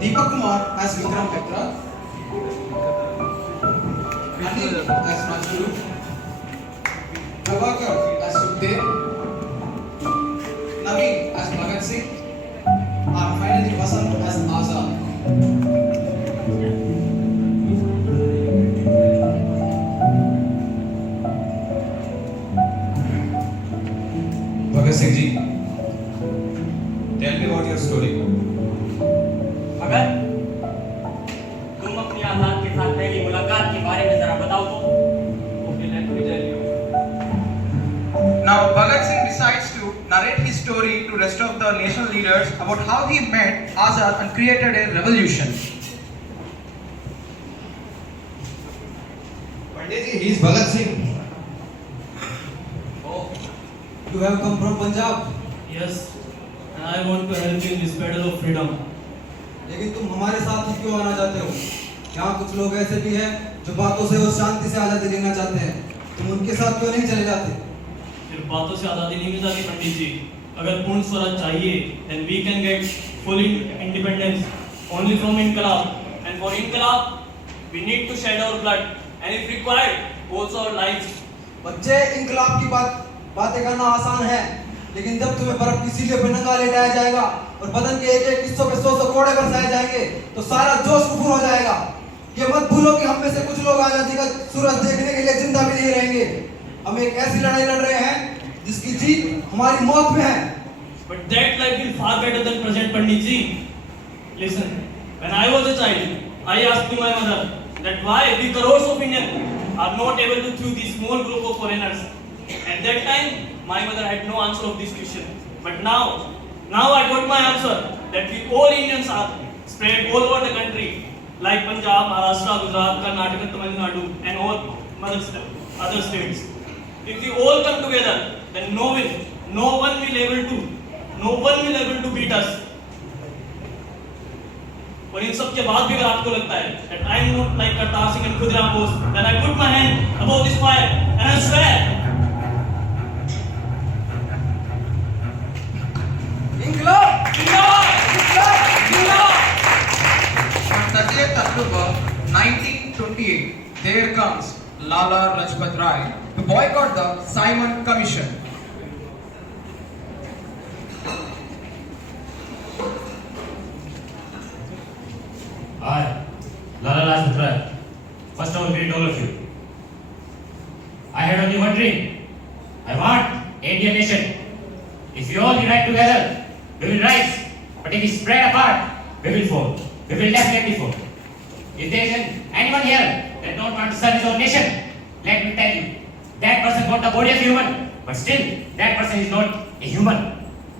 Deepak Kumar as Vikram Petra, Anil as Rajguru, Prabhakar as Sukhdev, Naveen as Bhagat Singh, and finally Vasant as Azad. Bhagat Singh ji, tell me about your story. मगर तुम अपनी आजाद के साथ पहली मुलाकात के बारे में जरा बताओ तो। Okay, let me tell you. Now, Bhagat Singh decides to narrate his story to rest of the national leaders about how he met Azad and created a revolution. Pandit ji, he is Bhagat Singh. Oh, You have come from Punjab. Yes, and I want to help you in this battle of freedom. लेकिन तुम हमारे साथ ही क्यों आना चाहते हो? यहाँ कुछ लोग ऐसे भी हैं जो बातों से और शांति से आजादी लेना चाहते हैं। तुम उनके साथ क्यों नहीं चले जाते? सिर्फ बातों से आज़ादी नहीं मिल जाती पंडित जी। अगर पूर्ण स्वराज चाहिए, then we can get full independence only from Inqilab. And for Inqilab, we need to shed our blood, and if required, also our lives. बच्चे, इंकलाब की बातें करना आसान है, लेकिन जब तुम्हें बर्फ की सीढ़ियों पर नंगा लेटाया जाएगा और बदन के एक एक हिस्सों पे 100 कोड़े बरसाए जाएंगे तो सारा जोश कुफर हो जाएगा। ये मत भूलो कि हम में से कुछ लोग आजादी का सूरज देखने के लिए जिंदा भी नहीं रहेंगे। हम एक ऐसी लड़ाई लड़ रहे हैं जिसकी जीत हमारी मौत में है। But that life is far better than present, Pandit ji. Listen, when I was a child, I asked to my mother that why we crores of Indians are not able to choose this small group of foreigners. At that time, my mother had no answer of this question. But now I got my answer that we all Indians are spread all over the country, like Punjab, Maharashtra, Gujarat, Karnataka, Tamil Nadu, and all other states. If we all come together, then no one will able to beat us. और इन सब के बाद भी अगर आपको लगता है that I am not like Kartar Singh and Khudiram Bose, then I put my hand above this fire and I swear. Inquilab! On 30th October 1928, there comes Lala Lajpat Rai to boycott the Simon Commission. I, Lala Lajpat Rai, first I will greet all of you. I had only one dream. I want Indian nation. If we all unite together, we will rise. But if we spread apart, we will fall. We will definitely fall. If there is anyone here that don't want to serve his own nation, let me tell you, that person got the body of a human, but still, that person is not a human.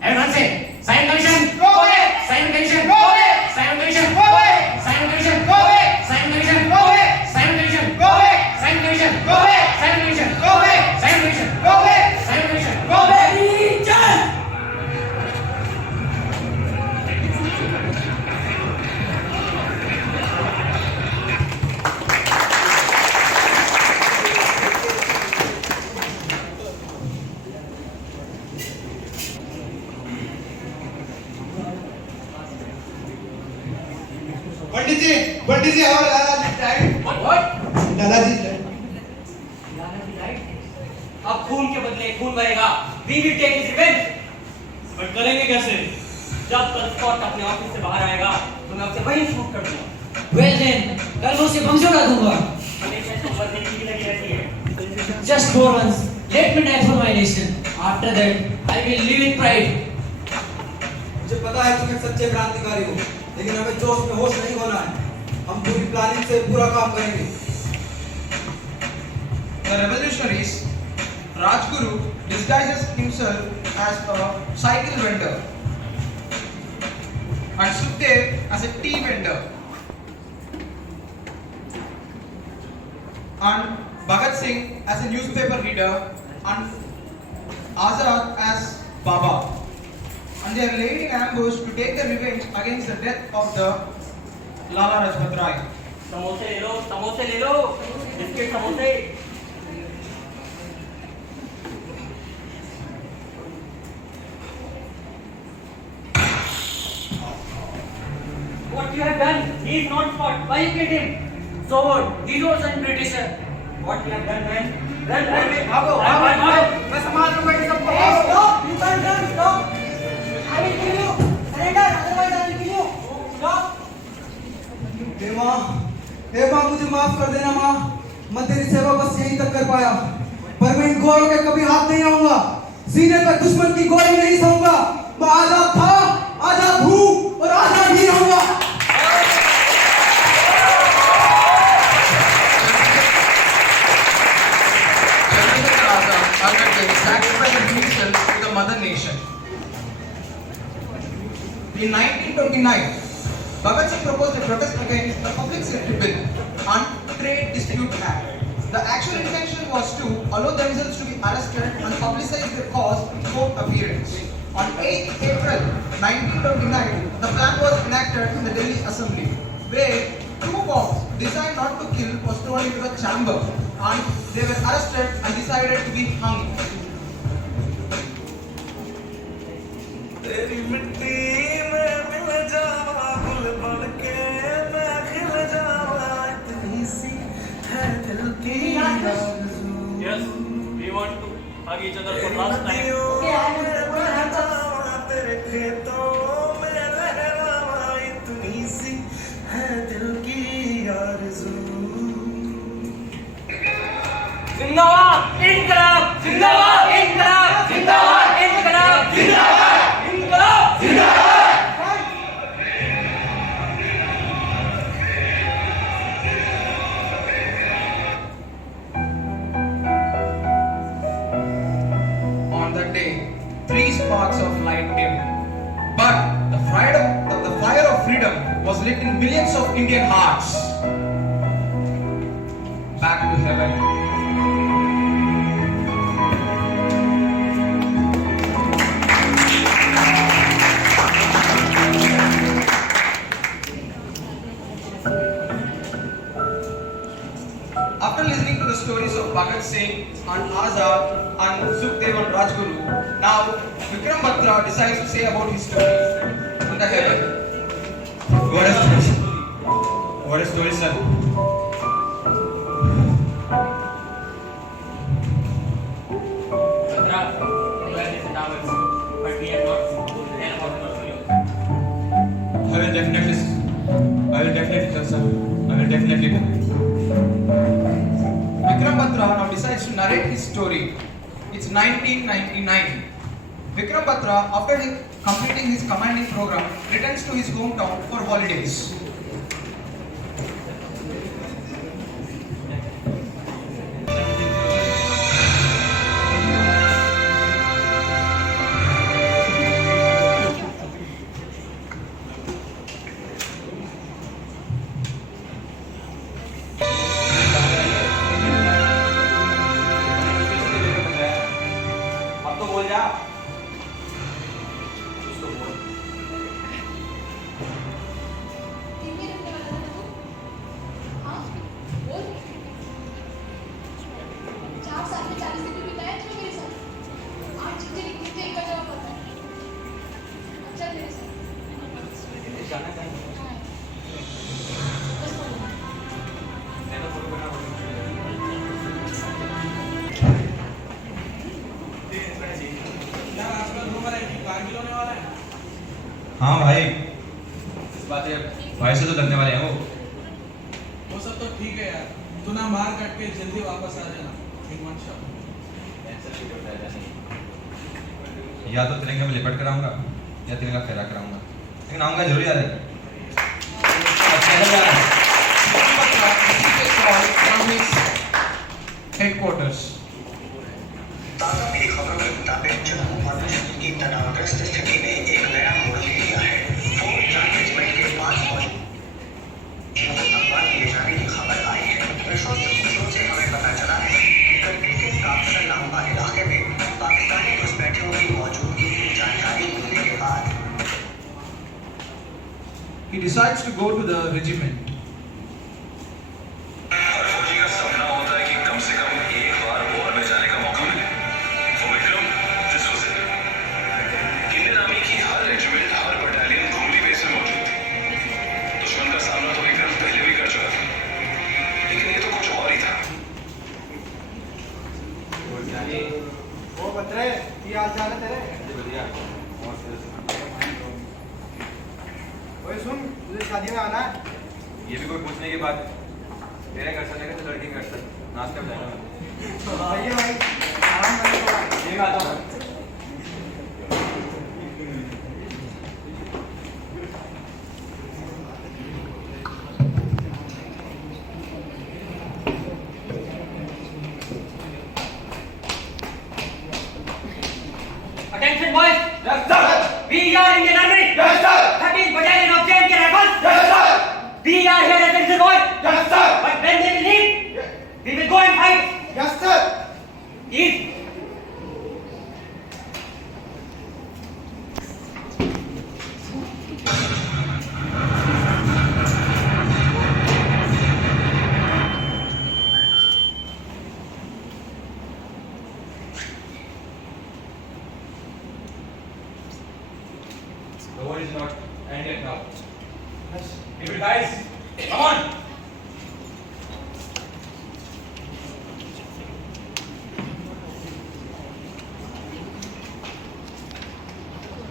Everyone say, Simon Commission, go away! Simon Commission, go away! Simon Commission, go away! Simon Commission, go away! Simon Commission, go away! Simon Commission, go away! Simon Commission, go away! Simon Commission, go away! Simon Commission, go away! Simon Commission, go away! पंडित जी हमारे लाला जी died. what? Lala ji died. अब खून के बदले खून बहेगा। We will take his revenge. But करेंगे कैसे? जब कल स्कॉट अपने ऑफिस से बाहर आएगा, तो मैं उसे वहीं शूट कर दूंगा। Well then, कल मैं उसे बम छोड़ा दूंगा। हमेशा तो मरने की लगी रहती है। Just for once, let me die for my nation. After that, I will live with pride. मुझे पता है तुम एक सच्चे क्रांतिकारी हो, लेकिन हमें जोश में होश नहीं होना है। हम पूरी प्लानिंग से पूरा काम करेंगे। The revolutionaries, Rajguru disguises himself as a cycle vendor and Sukhdev as a tea vendor and Bhagat Singh as a newspaper reader and Azad as Baba. And they are laying ambush to take the revenge against the death of the Lala Lajpat Rai. समोसे ले लो, biscuit समोसे। What you have done? He is not fought. Why you killed him? So what? He was a Britisher. What you have done, man? Run, भागो, भागो, मैं संभाल लूंगा ये सबको। Stop! You can't run! Stop! I will kill you! Surrender! Otherwise I will kill you! Stop! हे माँ, मुझे माफ कर देना माँ। मैं तेरी सेवा बस यहीं तक कर पाया, पर मैं इन गोरों के कभी हाथ नहीं आऊंगा। सीने पे दुश्मन की गोली नहीं सहूंगा। मैं आजाद था, आजाद हूँ और आजाद ही रहूंगा। Sacrificed himself to the mother nation. In 1929, Bhagat Singh proposed a protest against the Public Safety Bill and Trade Dispute Act. The actual intention was to allow themselves to be arrested and publicize their cause in court appearance. On 8th April 1929, the plan was enacted in the Delhi Assembly, where two bombs designed not to kill was thrown into the chamber, and they were arrested and decided to be hung. तेरी मिट्टी में मिल जावा गुल बन के मैं खिल जावा इतनी सी है दिल की आरज़ू। Yes, we want to hug each other for last time. जावा तेरे खेतों में लहरावा इतनी सी है दिल की आरज़ू। जिंदाबाद इनकलाब! जिंदाबाद इनकलाब! जिंदाबाद इनकलाब! जिंदाबाद इनकलाब! जिंदाबाद! On that day, 3 sparks of light dimmed, but the fire of freedom was lit in millions of Indian hearts. Back to heaven. After listening to the stories of Bhagat Singh and Azad and Sukhdev and Rajguru, now Vikram Batra decides to say about his story in the heaven. What a story. What a story, sir. Batra, you have listened ours, but we have not tell about your story. I will definitely tell, sir. I will definitely go. Vikram Batra now decides to narrate his story. It's 1999. Vikram Batra, after completing his commanding program, returns to his hometown for holidays. अब तो बोल जा। TV रखने वाला था तू? हाँ? बोल। 4 साल में 40 दिन भी बिताए तूने मेरे साथ। आज तुझे एक का जवाब पता है। अच्छा मेरे साथ। जाना चाहिए। हाँ। बस बोलो। मैं तो फोटो बना हाँ भाई, इस बात है भाई से तो लगने वाले हैं वो सब तो ठीक है यार, तू ना मार काट के जल्दी वापस आ जाना। या तो तिरंगे में लिपट कर आऊंगा या तिरंगा फहरा कर आऊंगा, लेकिन आऊंगा जरूर यार। Vikram Batra received a call from his headquarters. ताज़ा मिली खबरों के मुताबिक जम्मू और कश्मीर की तनावग्रस्त स्थिति ने एक नया मोड़ ले लिया है। 4 रेजिमेंट के 5 फौजी अफगान ले जाने की खबर आई है। विश्वस्त सूत्रों से हमें पता चला है कि कंट्री के काफिला नाम वाले इलाके में पाकिस्तानी घुसपैठियों की मौजूदगी की जानकारी मिलने के बाद He decides to go to the regiment. हर फौजी का सपना होता है कि कम से कम एक बार वॉर में जाने का मौका मिले। For Vikram, this was it. Indian army की हर रेजिमेंट, हर बटालियन घुमरी बेस में मौजूद थी। तुझे शादी में आना है? ये भी कोई पूछने की बात है? मेरे घर से लेकर तो लड़की के घर तक नाश्ते में जाना है। आइए भाई, आराम करिए थोड़ा। ये मैं आता हूँ। Attention boys! Yes, sir. We are Indian Army! Yes, sir. 13th Battalion of J&K Rifles! Yes, sir. We are here as a reservoir! Yes, sir. But when they will need, we will go and fight! Yes, sir. Eat! The war is not ended now. People, guys, come on.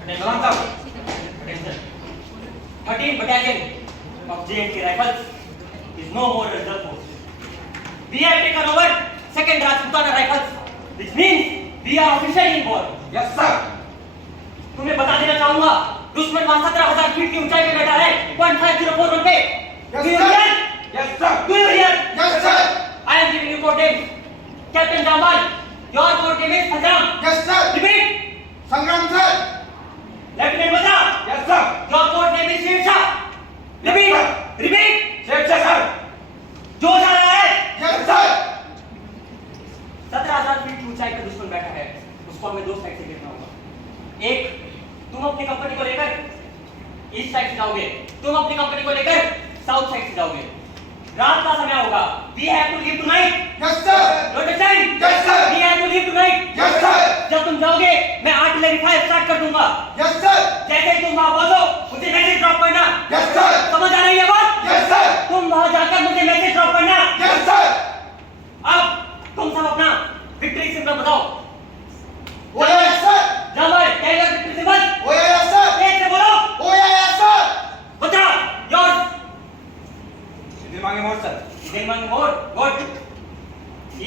Attention! Attention! 13th Battalion of J&K Rifles is no more reserve force. We have taken over 2nd Rajputana Rifles, which means we are officially in war. Yes, sir. तुम्हें बता देना चाहूंगा दुश्मन वहां 17,000 feet की ऊंचाई पे बैठा है 1504 पे Yes, sir. Yes, sir. Do you hear? Yes, sir. I am giving you code names. Captain Jamal, your code name is Sangram. Yes, sir. Repeat. Sangram, sir. Lieutenant Batra, Yes, sir. your code name is Sher Shah. Repeat. Yes, Repeat. Yes, sir. जोश आ रहा है? Yes, sir. 17,000 feet की ऊंचाई पे दुश्मन बैठा है उसको हमें दो साइड से देखना होगा एक तुम अपनी कंपनी को लेकर ईस्ट साइड से जाओगे तुम अपनी कंपनी को लेकर साउथ साइड से जाओगे रात का समय होगा we have to leave tonight Yes, sir. You understand Yes, sir. We have to leave tonight Yes, sir. जब तुम जाओगे मैं आर्टिलरी फायर स्टार्ट कर दूंगा Yes, sir. जैसे ही तुम वहां पहुंचो मुझे मैसेज ड्रॉप करना Yes, sir. समझ आ रही है बात Yes, sir. तुम वहां जाकर मुझे मैसेज ड्रॉप करना Yes, sir. अब तुम सब अपना विक्ट्री सिंबल बताओ Oh, yeah, yes, sir. जामर tell your victory symbol Oh, yeah, yes, sir. तेज से बोलो Oh, yeah, yes, sir. बता योर सीधे मांगे मोड़, sir. Then one more. Good.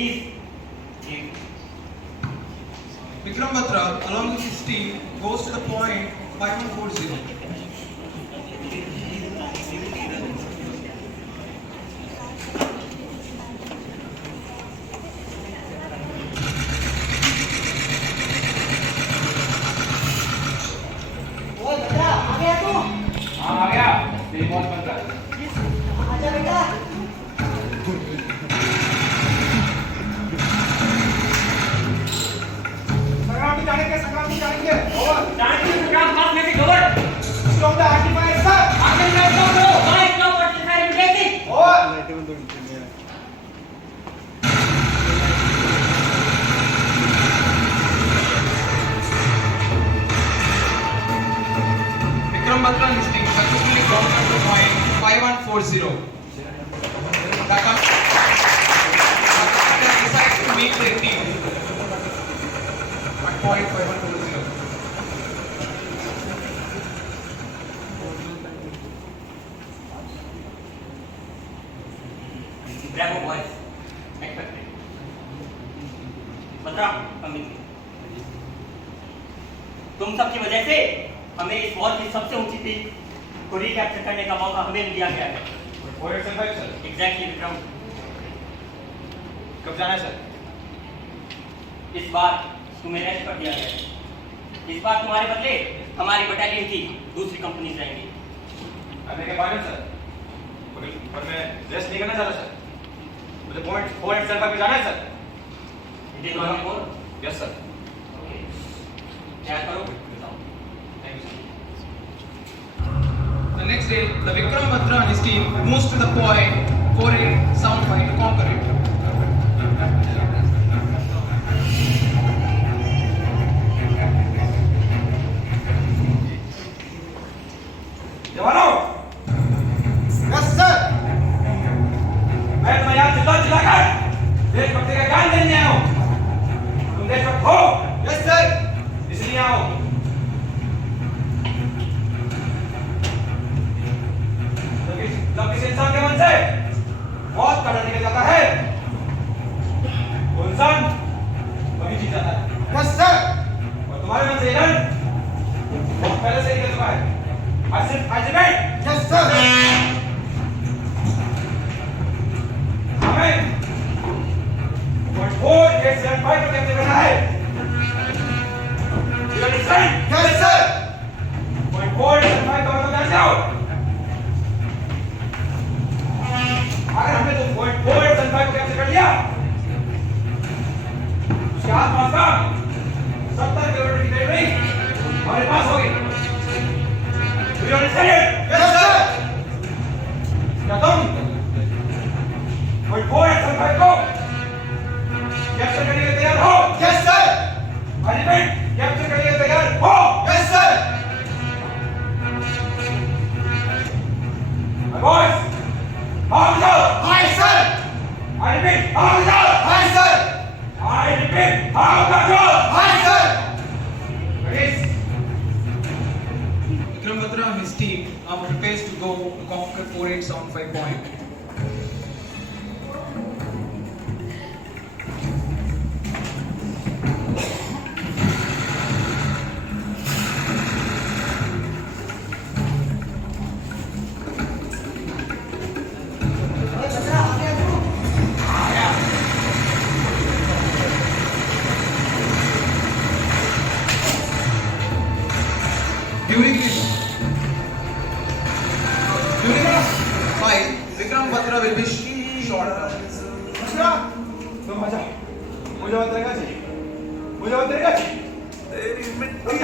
Is. Vikram Batra, along with his team, goes to the point 5140. ओए बता आ गया तू हाँ, आ गया. तेरी मौत बन रहा है. आजा बेटा संग्राम जानेंगे, संग्राम जानेंगे। Over. Start the program. Pass message over. Stop the anti-fire, sir. आगे मैं stop करो. Why stop what is there immediately? Over. Vikram Batra and his team successfully conquered the point 5140. The commander decides to meet their team at point 5140. Bravo boys. Expected. Batra come with me. तुम सबकी वजह से हमें इस war की सबसे ऊंची peak को रिकैप्चर करने का मौका हमें दिया गया है Forward and back, sir. Exactly Vikram कब जाना है, sir? इस बार तुम्हें रेस्ट कर दिया गया है इस बार तुम्हारे बदले हमारी बटालियन की दूसरी कंपनी जाएंगी आने के बाद, sir. पर मैं रेस्ट नहीं करना चाहता, sir. मुझे point 4 and 7 पे जाना है, sir. It is one more Yes, sir. Okay क्या करो बताओ Thank you, sir. The next day, the Vikram Batra and his team moves to the point 4875 to conquer it. जवानों! Yes, sir. मैं तुम्हें यहाँ चिल्लाकर देशभक्ति का ज्ञान देने आया हूँ. तुम देशभक्त हो? Yes, sir. इसलिए आओ. 4875 point. During this fight, Vikram Batra will be shot down. तुम आ जाओ मुझे बताएगा जी तेरी मिट्टी